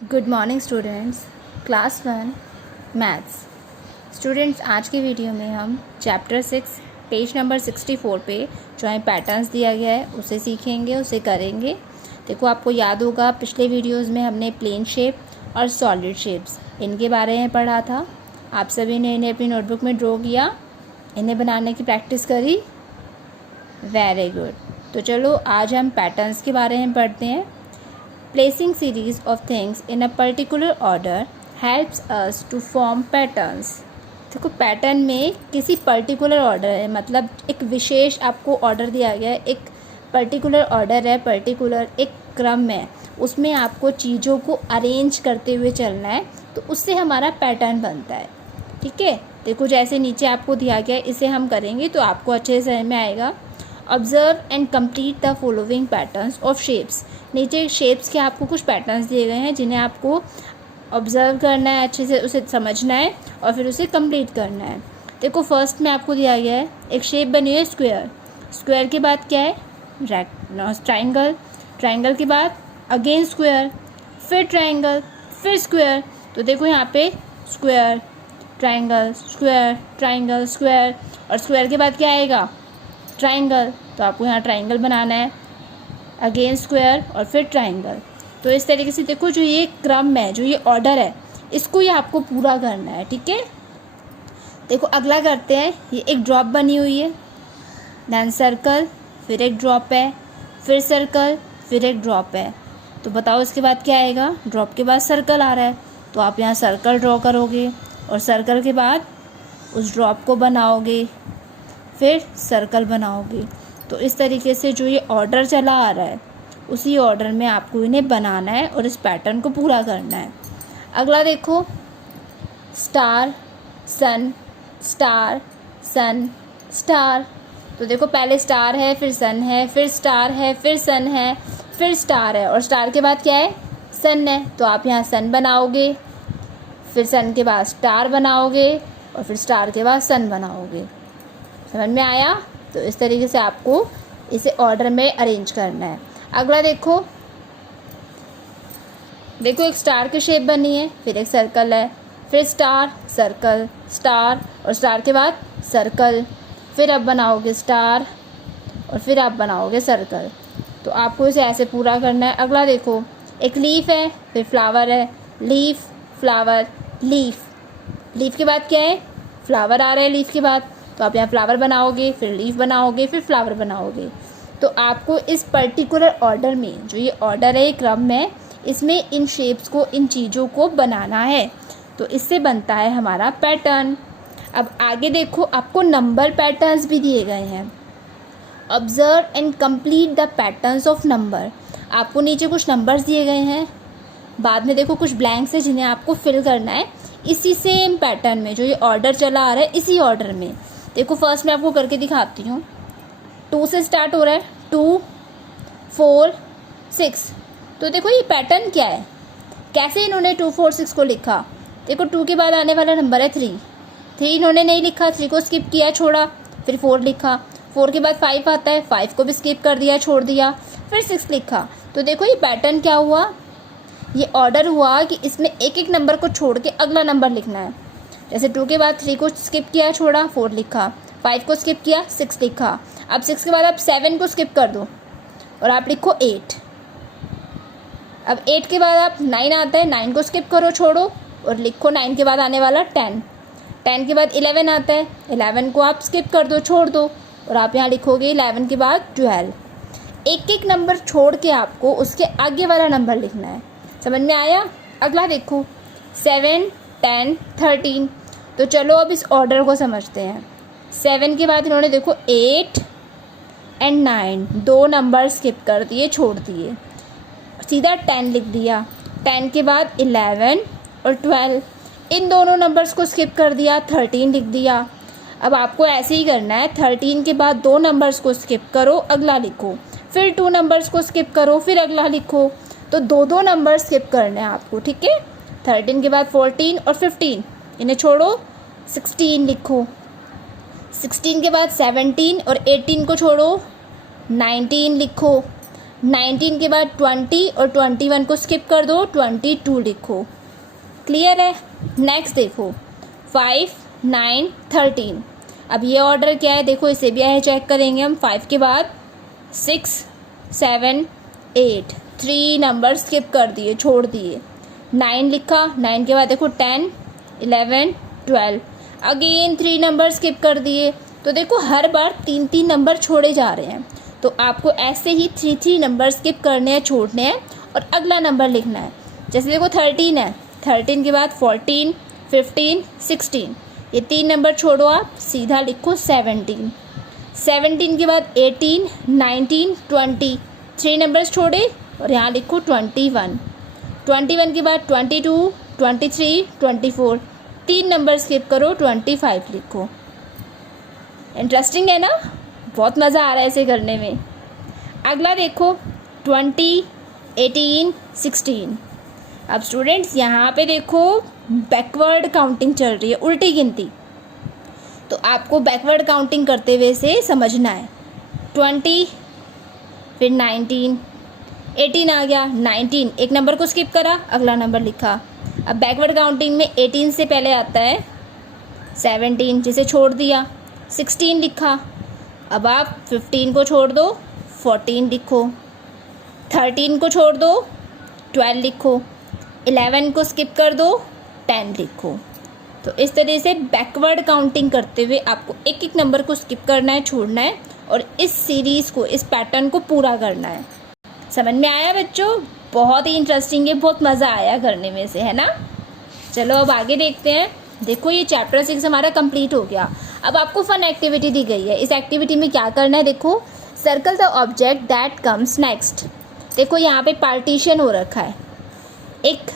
Good morning students. Class 1 maths. Students, आज की video में हम चैप्टर 6 पेज नंबर 64 पे जो हमें पैटर्न्स दिया गया है उसे सीखेंगे, उसे करेंगे। देखो, आपको याद होगा पिछले वीडियोस में हमने प्लेन शेप और सॉलिड शेप्स इनके बारे में पढ़ा था। आप सभी ने इन्हें अपनी नोटबुक में ड्रॉ किया, इन्हें बनाने की प्रैक्टिस करी। Very good. तो चलो आज हम पैटर्न्स के बारे में पढ़ते हैं। Placing series of things in a particular order helps us to form patterns। देखो, पैटर्न में किसी पर्टिकुलर ऑर्डर है, मतलब एक विशेष आपको ऑर्डर दिया गया है, एक पर्टिकुलर ऑर्डर है, पर्टिकुलर एक क्रम है, उसमें आपको चीज़ों को अरेंज करते हुए चलना है, तो उससे हमारा पैटर्न बनता है। ठीक है, देखो जैसे नीचे आपको दिया गया है, इसे हम करेंगे तो आपको अच्छे से समझ में आएगा। Observe and complete the following patterns of shapes. नीचे शेप्स के आपको कुछ पैटर्न्स दिए गए हैं जिन्हें आपको ऑब्जर्व करना है, अच्छे से उसे समझना है और फिर उसे कंप्लीट करना है। देखो, फर्स्ट में आपको दिया गया है एक शेप बनी हुई है स्क्वायर। स्क्वायर के बाद क्या है? ट्राइंगल। ट्राइंगल के बाद अगेन स्क्वायर, फिर ट्राइंगल, फिर स्क्वायर। तो देखो यहाँ पे square, triangle, square, triangle, square, और स्क्वायर के बाद क्या आएगा? ट्राइंगल। तो आपको यहाँ ट्राइंगल बनाना है, अगेन स्क्वायर और फिर ट्राइंगल। तो इस तरीके से देखो, जो ये क्रम है, जो ये ऑर्डर है, इसको ये आपको पूरा करना है। ठीक है, देखो अगला करते हैं। ये एक ड्रॉप बनी हुई है, देन सर्कल, फिर एक ड्रॉप है, फिर सर्कल, फिर एक ड्रॉप है। तो बताओ इसके बाद क्या आएगा? ड्रॉप के बाद सर्कल आ रहा है, तो आप यहाँ सर्कल ड्रॉ करोगे और सर्कल के बाद उस ड्रॉप को बनाओगे, फिर सर्कल बनाओगे। तो इस तरीके से जो ये ऑर्डर चला आ रहा है, उसी ऑर्डर में आपको इन्हें बनाना है और इस पैटर्न को पूरा करना है। अगला देखो, स्टार, सन, स्टार, सन, स्टार। तो देखो पहले स्टार है, फिर सन है, फिर स्टार है, फिर सन है, फिर स्टार है, और स्टार के बाद क्या है? सन है। तो आप यहाँ सन बनाओगे, फिर सन के बाद स्टार बनाओगे और फिर स्टार के बाद सन बनाओगे। समझ में आया? तो इस तरीके से आपको इसे ऑर्डर में अरेंज करना है। अगला देखो, देखो एक स्टार की शेप बनी है, फिर एक सर्कल है, फिर स्टार, सर्कल, स्टार, और स्टार के बाद सर्कल, फिर आप बनाओगे स्टार और फिर आप बनाओगे सर्कल। तो आपको इसे ऐसे पूरा करना है। अगला देखो, एक लीफ है, फिर फ्लावर है, लीफ, फ्लावर, लीफ। लीफ के बाद क्या है? फ्लावर आ रहा है लीफ के बाद, तो आप यहाँ फ्लावर बनाओगे, फिर लीफ बनाओगे, फिर फ्लावर बनाओगे। तो आपको इस पर्टिकुलर ऑर्डर में, जो ये ऑर्डर है, ये क्रम है, इसमें इन शेप्स को, इन चीज़ों को बनाना है। तो इससे बनता है हमारा पैटर्न। अब आगे देखो, आपको नंबर पैटर्न्स भी दिए गए हैं। Observe and complete the patterns of number. आपको नीचे कुछ नंबर्स दिए गए हैं, बाद में देखो कुछ ब्लैंक्स है जिन्हें आपको फिल करना है इसी सेम पैटर्न में, जो ये ऑर्डर चला आ रहा है, इसी ऑर्डर में। देखो फर्स्ट मैं आपको करके दिखाती हूँ। 2 से स्टार्ट हो रहा है, 2, 4, 6। तो देखो ये पैटर्न क्या है, कैसे इन्होंने 2, 4, 6 को लिखा। देखो 2 के बाद आने वाला नंबर है 3। 3 इन्होंने नहीं लिखा, 3 को स्किप किया, छोड़ा, फिर 4 लिखा। 4 के बाद 5 आता है, 5 को भी स्किप कर दिया, छोड़ दिया, फिर 6 लिखा। तो देखो ये पैटर्न क्या हुआ, ये ऑर्डर हुआ कि इसमें एक एक नंबर को छोड़ के अगला नंबर लिखना है। जैसे 2 के बाद 3 को स्किप किया, छोड़ा, 4 लिखा, 5 को स्किप किया, 6 लिखा। अब 6 के बाद आप 7 को स्किप कर दो और आप लिखो 8। अब 8 के बाद आप 9 आता है, 9 को स्किप करो, छोड़ो, और लिखो 9 के बाद आने वाला 10। 10 के बाद 11 आता है, 11 को आप स्किप कर दो, छोड़ दो, और आप यहाँ लिखोगे 11 के बाद 12। एक एक नंबर छोड़ के आपको उसके आगे वाला नंबर लिखना है। समझ में आया? अगला देखो, 7, 10, 13। तो चलो अब इस ऑर्डर को समझते हैं। 7 के बाद इन्होंने देखो 8 एंड 9, 2 नंबर स्किप कर दिए, छोड़ दिए, सीधा 10 लिख दिया। 10 के बाद 11 और 12, इन दोनों नंबर्स को स्किप कर दिया, 13 लिख दिया। अब आपको ऐसे ही करना है, 13 के बाद 2 नंबर्स को स्किप करो, अगला लिखो, फिर 2 नंबर्स को स्किप करो, फिर अगला लिखो। तो 2 नंबर स्किप करने हैं आपको। ठीक है, 13 के बाद 14 और 15, इन्हें छोड़ो, 16 लिखो। 16 के बाद 17 और 18 को छोड़ो, 19 लिखो। 19 के बाद 20 और 21 को स्किप कर दो, 22 लिखो। क्लियर है। नेक्स्ट देखो 5, 9, 13। अब ये ऑर्डर क्या है देखो, इसे भी आए चेक करेंगे हम। 5 के बाद 6, 7, 8, 3 नंबर स्किप कर दिए, छोड़ दिए। 9 लिखा, 9 के बाद देखो 10, 11, 12, अगेन 3 नंबर स्किप कर दिए। तो देखो हर बार 3 नंबर छोड़े जा रहे हैं, तो आपको ऐसे ही 3 नंबर स्किप करने हैं, छोड़ने हैं और अगला नंबर लिखना है। जैसे देखो 13 है, 13 के बाद 14, 15, 16, ये 3 नंबर छोड़ो, आप सीधा लिखो 17। 17 के बाद 18, 19, 20, 3 नंबर्स छोड़े और यहाँ लिखो 21। 21 के बाद 22, 23, 24, 3 नंबर स्किप करो, 25 लिखो। इंटरेस्टिंग है ना, बहुत मज़ा आ रहा है इसे करने में। अगला देखो 20, 18, 16। अब स्टूडेंट्स यहाँ पे देखो बैकवर्ड काउंटिंग चल रही है, उल्टी गिनती। तो आपको बैकवर्ड काउंटिंग करते हुए से समझना है। 20, फिर 19, 18 आ गया, 19 एक नंबर को स्किप करा, अगला नंबर लिखा। अब बैकवर्ड काउंटिंग में 18 से पहले आता है 17, जिसे छोड़ दिया, 16 लिखा। अब आप 15 को छोड़ दो, 14 लिखो। 13 को छोड़ दो, 12 लिखो। 11 को स्किप कर दो, 10 लिखो। तो इस तरह से बैकवर्ड काउंटिंग करते हुए आपको एक एक नंबर को स्किप करना है, छोड़ना है और इस सीरीज़ को, इस पैटर्न को पूरा करना है। समझ में आया बच्चों? बहुत ही इंटरेस्टिंग है, बहुत मज़ा आया करने में से, है ना। चलो अब आगे देखते हैं। देखो ये चैप्टर 6 हमारा कंप्लीट हो गया। अब आपको फन एक्टिविटी दी गई है। इस एक्टिविटी में क्या करना है देखो, circle the object that comes next. देखो यहाँ पे पार्टीशन हो रखा है, एक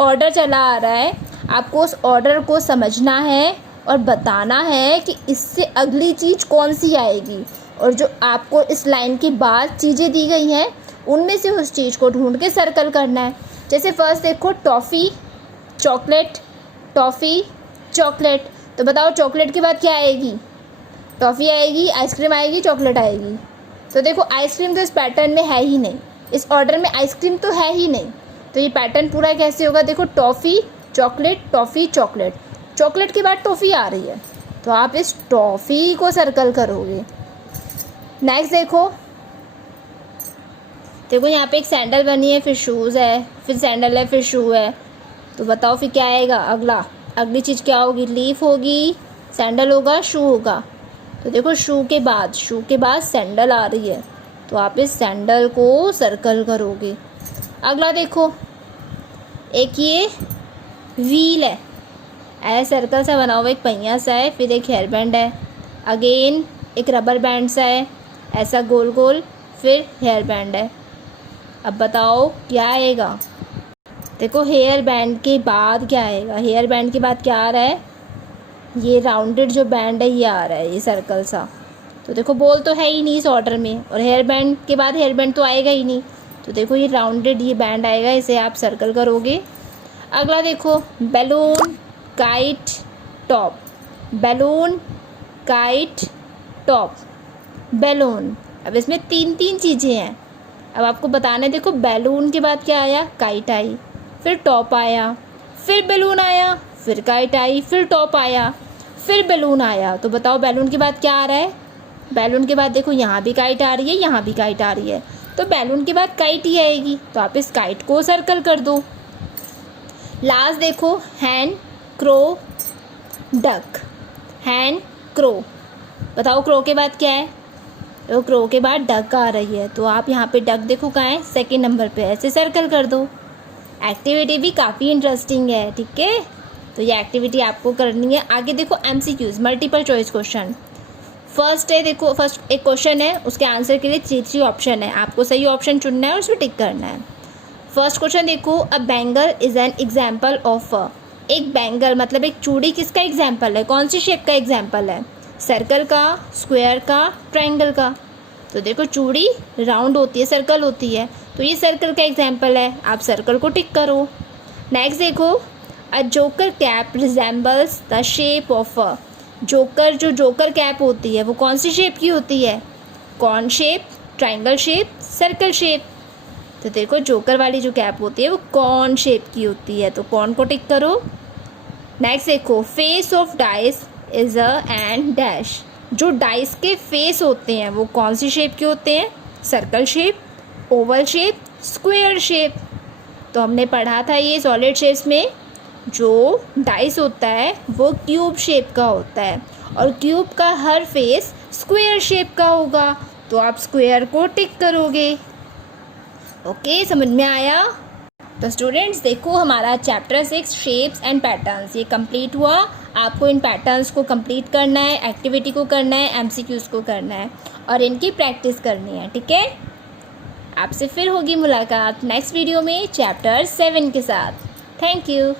ऑर्डर चला आ रहा है, आपको उस ऑर्डर को समझना है और बताना है कि इससे अगली चीज़ कौन सी आएगी, और जो आपको इस लाइन के बाद चीज़ें दी गई हैं उनमें से उस चीज़ को ढूंढ के सर्कल करना है। जैसे फर्स्ट देखो टॉफ़ी, चॉकलेट, टॉफ़ी, चॉकलेट। तो बताओ चॉकलेट के बाद क्या आएगी? टॉफ़ी आएगी, आइसक्रीम आएगी, चॉकलेट आएगी। तो देखो आइसक्रीम तो इस पैटर्न में है ही नहीं, इस ऑर्डर में आइसक्रीम तो है ही नहीं। तो ये पैटर्न पूरा कैसे होगा? देखो toffee, chocolate, toffee, chocolate. Chocolate के बाद टॉफ़ी आ रही है, तो आप इस टॉफ़ी को सर्कल करोगे। नेक्स्ट देखो यहाँ पे एक सैंडल बनी है, फिर शूज़ है, फिर सैंडल है, फिर शू है। तो बताओ फिर क्या आएगा अगली चीज़ क्या होगी? लीफ होगी, सैंडल होगा, शू होगा। तो देखो शू के बाद सैंडल आ रही है, तो आप इस सैंडल को सर्कल करोगे। अगला देखो एक ये व्हील है, ऐसा सर्कल सा बना हुआ, एक पहिया सा है, फिर एक हेयर बैंड है, अगेन एक रबर बैंड सा है, ऐसा गोल गोल, फिर हेयर बैंड है। अब बताओ क्या आएगा? देखो हेयर बैंड के बाद क्या आएगा? हेयर बैंड के बाद क्या आ रहा है? ये राउंडेड जो बैंड है ये आ रहा है, ये सर्कल सा। तो देखो बॉल तो है ही नहीं इस ऑर्डर में, और हेयर बैंड के बाद हेयर बैंड तो आएगा ही नहीं। तो देखो ये राउंडेड ये बैंड आएगा, इसे आप सर्कल करोगे। अगला देखो balloon, kite, top. Balloon, kite, top, balloon. अब इसमें 3 चीज़ें हैं, अब आपको बताना है। देखो बैलून के बाद क्या आया? काइट आई, फिर टॉप आया, फिर बैलून आया, फिर काइट आई, फिर टॉप आया, फिर बैलून आया। तो बताओ बैलून के बाद क्या आ रहा है? बैलून के बाद देखो यहाँ भी काइट आ रही है, यहाँ भी काइट आ रही है, तो बैलून के बाद काइट ही आएगी। तो आप इस काइट को सर्कल कर दो। लास्ट देखो हैन, क्रो, डक। हैन, क्रो। बताओ क्रो के बाद क्या है? तो क्रो के बाद डक आ रही है, तो आप यहाँ पे डक देखो कहाँ है? सेकेंड नंबर पे, ऐसे सर्कल कर दो। एक्टिविटी भी काफ़ी इंटरेस्टिंग है, ठीक है। तो ये एक्टिविटी आपको करनी है। आगे देखो MCQs, multiple choice question. First है देखो, फर्स्ट एक क्वेश्चन है, उसके आंसर के लिए 3 ऑप्शन है, आपको सही ऑप्शन चुनना है और उसमें टिक करना है। फर्स्ट क्वेश्चन देखो, a bangle is an example of a. एक बैंगल मतलब एक चूड़ी किसका एग्जाम्पल है? कौन सी शेप का एग्जाम्पल है? सर्कल का, स्क्वायर का, ट्रायंगल का। तो देखो चूड़ी राउंड होती है, सर्कल होती है, तो ये सर्कल का एग्जाम्पल है, आप सर्कल को टिक करो। नेक्स्ट देखो, a joker cap resembles the shape of a. Joker, जो जोकर कैप होती है वो कौन सी शेप की होती है? Corn shape, triangle shape, circle shape. तो देखो जोकर वाली जो कैप होती है वो कॉर्न शेप की होती है, तो कॉर्न को टिक करो। नेक्स्ट देखो, face of dice is a and dash. जो डाइस के फेस होते हैं वो कौन सी शेप के होते हैं? Circle shape, Oval shape, square shape. तो हमने पढ़ा था ये सॉलिड शेप्स में जो डाइस होता है वो क्यूब शेप का होता है और क्यूब का हर फेस स्क्वायर शेप का होगा, तो आप स्क्वायर को टिक करोगे। ओके, समझ में आया? तो स्टूडेंट्स देखो, हमारा चैप्टर 6 शेप्स एंड पैटर्न्स ये कंप्लीट हुआ। आपको इन पैटर्न्स को कंप्लीट करना है, एक्टिविटी को करना है, एमसीक्यूज़ को करना है और इनकी प्रैक्टिस करनी है, ठीक है? आपसे फिर होगी मुलाकात नेक्स्ट वीडियो में चैप्टर 7 के साथ। Thank you.